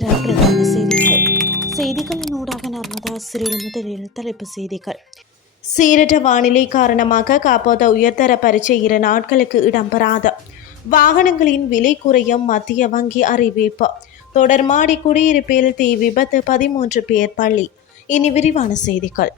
காலை பிரதான செய்திகள். செய்திகளின் ஊடாக நர்மதா? சிறில் முதலில் தலைப்பு செய்திகள். சீரற்ற வானிலை காரணமாக காப்போத உயர்தர பரீட்சை இரு நாட்களுக்கு இடம்பெறாது. வாகனங்களின் விலை குறையும் மத்திய வங்கி அறிவிப்பு. தொடர்மாடி குடியிருப்பில் தீ விபத்து பதிமூன்று பேர் பள்ளி இனி விரிவான செய்திகள்.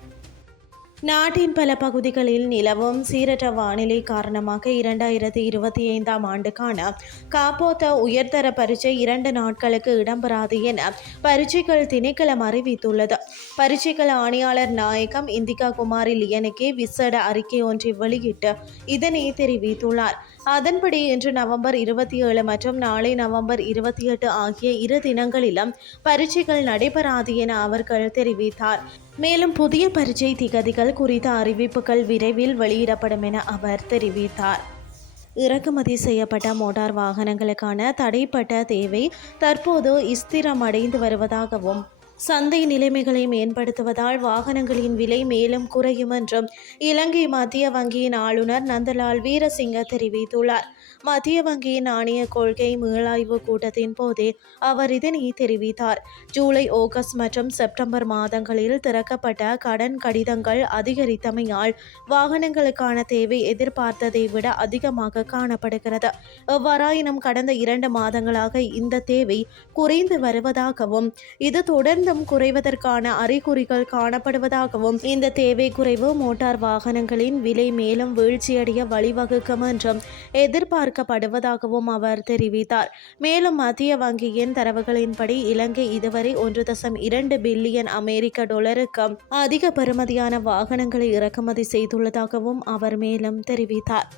நாட்டின் பல பகுதிகளில் நிலவும் சீரற்ற வானிலை காரணமாக இரண்டாயிரத்தி இருபத்தி ஐந்தாம் ஆண்டுக்கான காப்போத்த உயர்தர பரீட்சை இரண்டு நாட்களுக்கு இடம்பெறாது என பரீட்சைகள் திணைக்களம் அறிவித்துள்ளது. பரீட்சைகள் ஆணையாளர் நாயகம் இந்திகா குமாரி லியனுக்கே விசேட அறிக்கை ஒன்றை வெளியிட்டு இதனை தெரிவித்துள்ளார். அதன்படி இன்று நவம்பர் இருபத்தி ஏழு மற்றும் நாளை நவம்பர் இருபத்தி எட்டு ஆகிய இரு தினங்களிலும் பரீட்சைகள் நடைபெறாது என அவர்கள் தெரிவித்தார். மேலும் புதிய பரீட்சை திகதிகள் குறித்த அறிவிப்புகள் விரைவில் வெளியிடப்படும் என அவர் தெரிவித்தார். இறக்குமதி செய்யப்பட்ட மோட்டார் வாகனங்களுக்கான தடைப்பட்ட தேவை தற்போது ஸ்திரமடைந்து வருவதாகவும் சந்தை நிலைமைகளை மேம்படுத்துவதால் வாகனங்களின் விலை மேலும் குறையும் என்றும் இலங்கை மத்திய வங்கியின் ஆளுநர் நந்தலால் வீரசிங்க தெரிவித்துள்ளார். மத்திய வங்கியின் நாணய கொள்கை மீளாய்வு கூட்டத்தின் போதே அவர் இதனை தெரிவித்தார். ஜூலை ஆகஸ்ட் மற்றும் செப்டம்பர் மாதங்களில் திறக்கப்பட்ட கடன் கடிதங்கள் அதிகரித்தமையால் வாகனங்களுக்கான தேவை எதிர்பார்த்ததை விட அதிகமாக காணப்படுகிறது. எவ்வாறாயினும் கடந்த இரண்டு மாதங்களாக இந்த தேவை குறைந்து வருவதாகவும் இது தொடர்ந்தும் குறைவதற்கான அறிகுறிகள் காணப்படுவதாகவும் இந்த தேவை குறைவு மோட்டார் வாகனங்களின் விலை மேலும் வீழ்ச்சியடைய வழிவகுக்கும் என்றும் எதிர்பார்க்கப்படுவதாகவும் அவர் தெரிவித்தார். மேலும் மத்திய வங்கியின் தரவுகளின்படி இலங்கை இதுவரை ஒன்று தசம் இரண்டு பில்லியன் அமெரிக்க டாலருக்கு அதிக பெறுமதியான வாகனங்களை இறக்குமதி செய்துள்ளதாகவும் அவர் மேலும் தெரிவித்தார்.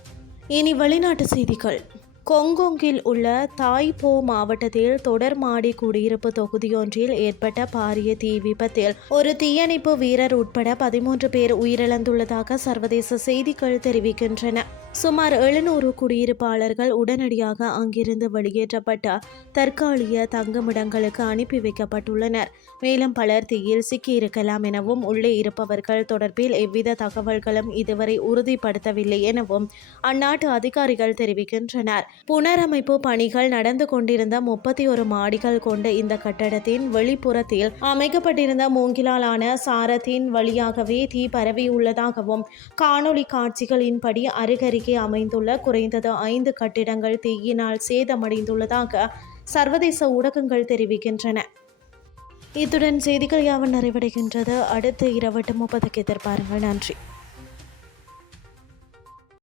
இனி வெளிநாட்டு செய்திகள். கொங்கொங்கில் உள்ள தாய்போ மாவட்டத்தில் தொடர் மாடி குடியிருப்பு தொகுதியொன்றில் ஏற்பட்ட பாரிய தீ விபத்தில் ஒரு தீயணைப்பு வீரர் உட்பட பதிமூன்று பேர் உயிரிழந்துள்ளதாக சர்வதேச செய்திகள் தெரிவிக்கின்றன. சுமார் எழுநூறு குடியிருப்பாளர்கள் உடனடியாக அங்கிருந்து வெளியேற்றப்பட்ட தற்காலிக தங்குமிடங்களுக்கு அனுப்பி வைக்கப்பட்டுள்ளனர். மேலும் பலர் தீயில் சிக்கியிருக்கலாம் எனவும் உள்ளே இருப்பவர்கள் தொடர்பில் எவ்வித தகவல்களும் இதுவரை உறுதிப்படுத்தவில்லை எனவும் அந்நாட்டு அதிகாரிகள் தெரிவிக்கின்றனர். புனரமைப்பு பணிகள் நடந்து கொண்டிருந்த முப்பத்தி ஒரு மாடிகள் கொண்ட இந்த கட்டடத்தின் வெளிப்புறத்தில் அமைக்கப்பட்டிருந்த மூங்கிலாலான சாரத்தின் வழியாகவே தீ பரவியுள்ளதாகவும் காணொளி காட்சிகளின்படி அருகே அமைந்துள்ள குறைந்தது ஐந்து கட்டிடங்கள் தீயினால் சேதமடைந்துள்ளதாக சர்வதேச ஊடகங்கள் தெரிவிக்கின்றன. இத்துடன் செய்திகள் யாவும் நிறைவடைகின்றது. அடுத்து இரவட்டு முப்பதுக்கு எதிர்பாருங்கள். நன்றி.